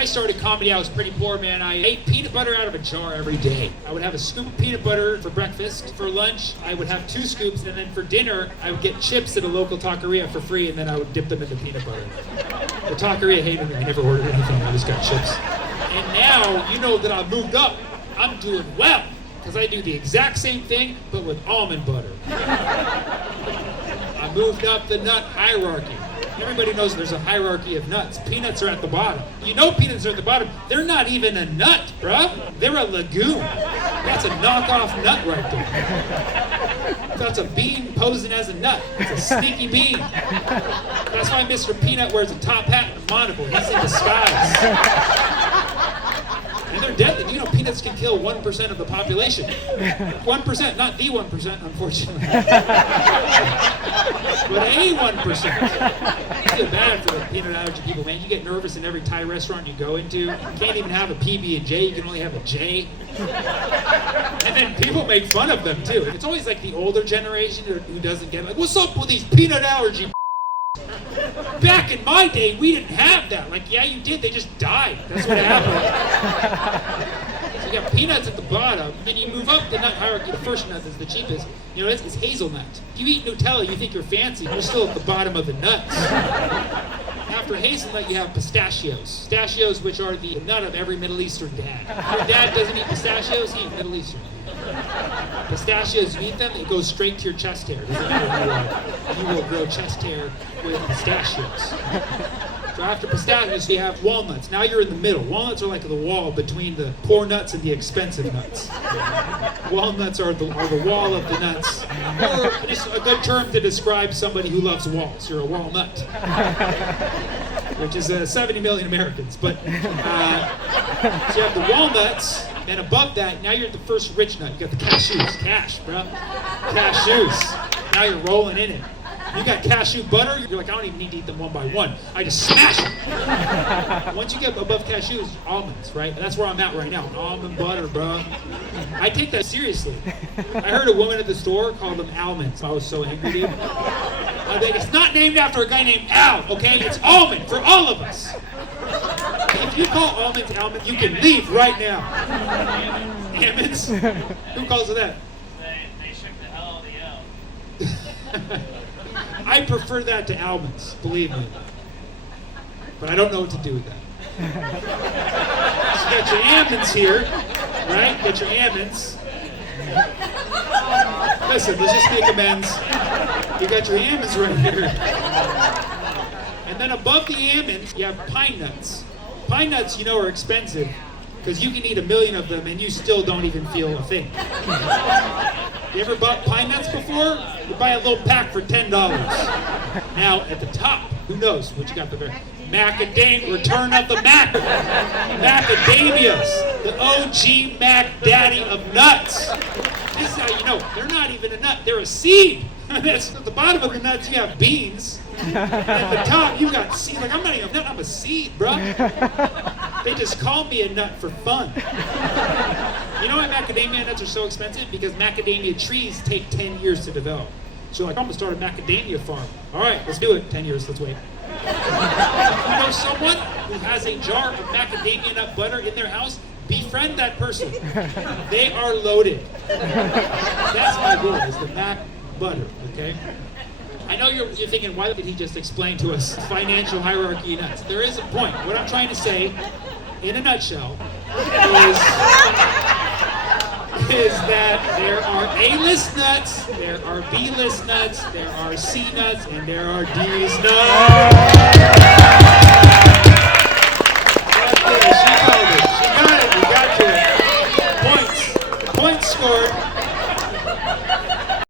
I started comedy, I was pretty poor, man. I ate peanut butter out of a jar every day. I would have a scoop of peanut butter for breakfast. For lunch, I would have 2 scoops, and then for dinner, I would get chips at a local taqueria for free, and then I would dip them into peanut butter. The taqueria hated me. I never ordered anything. I just got chips. And now, you know that I moved up. I'm doing well, because I do the exact same thing, but with almond butter. I moved up the nut hierarchy. Everybody knows there's a hierarchy of nuts. Peanuts are at the bottom. You know peanuts are at the bottom. They're not even a nut, bruh. They're a legume. That's a knockoff nut right there. That's a bean posing as a nut. It's a sneaky bean. That's why Mr. Peanut wears a top hat and a monocle. He's in disguise. And they're deadly. You know, peanuts can kill 1% of the population. 1%, not the 1%, unfortunately. But a 1%. I feel bad for the peanut allergy people, man. You get nervous in every Thai restaurant you go into. You can't even have a PB&J. You can only have a J. And then people make fun of them, too. It's always like the older generation who doesn't get it. Like, what's up with these peanut allergy? Back in my day, we didn't have that. Like, yeah, you did. They just died. That's what happened. So you got peanuts at the bottom, then you move up the nut hierarchy. The first nut is the cheapest. You know, it's hazelnut. If you eat Nutella, you think you're fancy. You're still at the bottom of the nuts. After hazelnut, you have pistachios. Pistachios, which are the nut of every Middle Eastern dad. If your dad doesn't eat pistachios, he eats Middle Eastern. Pistachios, you eat them, it goes straight to your chest hair. Doesn't matter who you will grow chest hair with pistachios. So after pistachios, you have walnuts. Now you're in the middle. Walnuts are like the wall between the poor nuts and the expensive nuts. Walnuts are the wall of the nuts. Or just a good term to describe somebody who loves walls. You're a walnut. Which is 70 million Americans. But so you have the walnuts. And above that, now you're at the first rich nut. You got the cashews. Cash, bro. Cashews. Now you're rolling in it. You got cashew butter, you're like, I don't even need to eat them one by one. I just smash them. Once you get above cashews, almonds, right? That's where I'm at right now. Almond butter, bro. I take that seriously. I heard a woman at the store call them almonds. I was so angry, dude. It's not named after a guy named Al, okay? It's almond for all of us. If you call almonds almonds, you can leave right now. Almonds? Who calls it that? They shook the hell out of the L. I prefer that to almonds, believe me. But I don't know what to do with that. So you got your almonds here, right? You got your almonds. Listen, let's just make amends. You got your almonds right here. And then above the almonds, you have pine nuts. Pine nuts, you know, are expensive because you can eat 1 million of them and you still don't even feel a thing. You ever bought pine nuts before? You buy a little pack for $10. Now, at the top, who knows what you got there? Macadamia, Return of the Mac. Macadamias, the OG Mac Daddy of nuts. This is how you know, they're not even a nut, they're a seed. That's at the bottom of the nuts, you have beans. And at the top, you got seed. Like, I'm not even a nut, I'm a seed, bro. They just call me a nut for fun. You know why macadamia nuts are so expensive? Because macadamia trees take 10 years to develop. So like, I'm gonna start a macadamia farm. All right, let's do it. 10 years, let's wait. You know someone who has a jar of macadamia nut butter in their house? Befriend that person. They are loaded. That's my goal, is the mac butter, okay? I know you're thinking, why did he just explain to us financial hierarchy nuts? There is a point. What I'm trying to say, in a nutshell, is that there are A-list nuts, there are B-list nuts, there are C nuts, and there are D's nuts.